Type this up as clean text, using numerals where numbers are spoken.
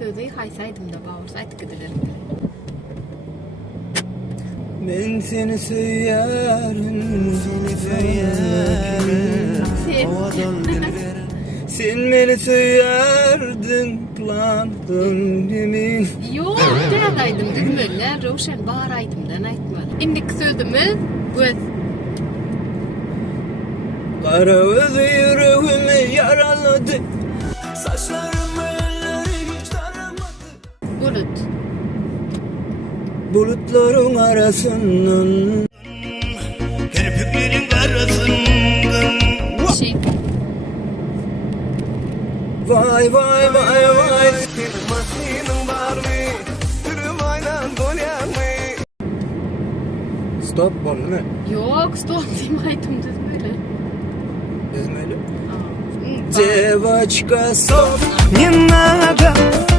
sözü haysaydım da bağırsaydık gidilir. Ben seni söylerim, seni söylerim. Sen beni söylerdin, planladın demin. Yok, derdaydım dedim öyle. Roşan bağıraydım da aytmadım. İndiki sözümüz bu. Kara özü yüreğimi yaraladı. Saçlarımı elleri hiç taramadı. Bulut. Bulutların arasından kirpiklerin arasından Şey. vay vay vay vay. Stop bol ne? Yok, stop demaydım dedim öyle. Bizim öyle. Aa. Девочка, стоп, не надо.